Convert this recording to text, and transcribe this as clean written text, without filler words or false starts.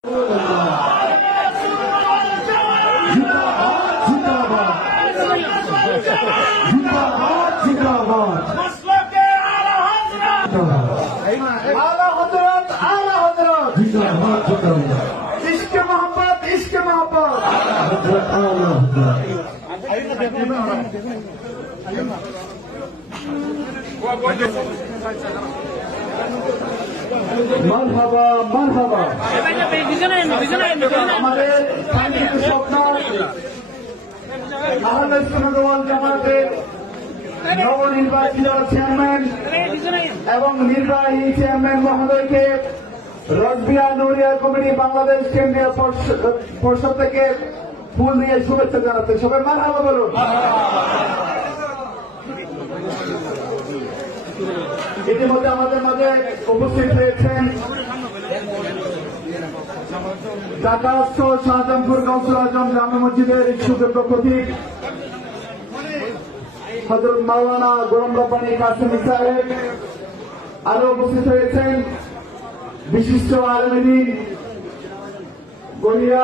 इश्क मोहब्बत इश्क मोहब्बत मरहबा मरहबा আমাদের কাঙ্ক্ষিত স্বপ্ন আহলে সুন্নাত ওয়াল জামাতের নবনির্বাচিত চেয়ারম্যান এবং নির্বাহী চেয়ারম্যান মহোদয়কে রসবিয়া নুরিয়া কমিটি বাংলাদেশ কেন্দ্রীয় পরিষদ থেকে ফুল দিয়ে শুভেচ্ছা জানাতে সবাই মারহাবা বলুন। ইতিমধ্যে আমাদের মাঝে উপস্থিত হয়েছেন ঢাকা শাহজাহানপুর গাউসুল আজম জামে মসজিদের সুযোগ্য খতিব হযরত মাওলানা গোলাম রব্বানী কাসেমী সাহেব, আরো উপস্থিত হয়েছেন বিশিষ্ট আলেম দ্বীন গড়িয়া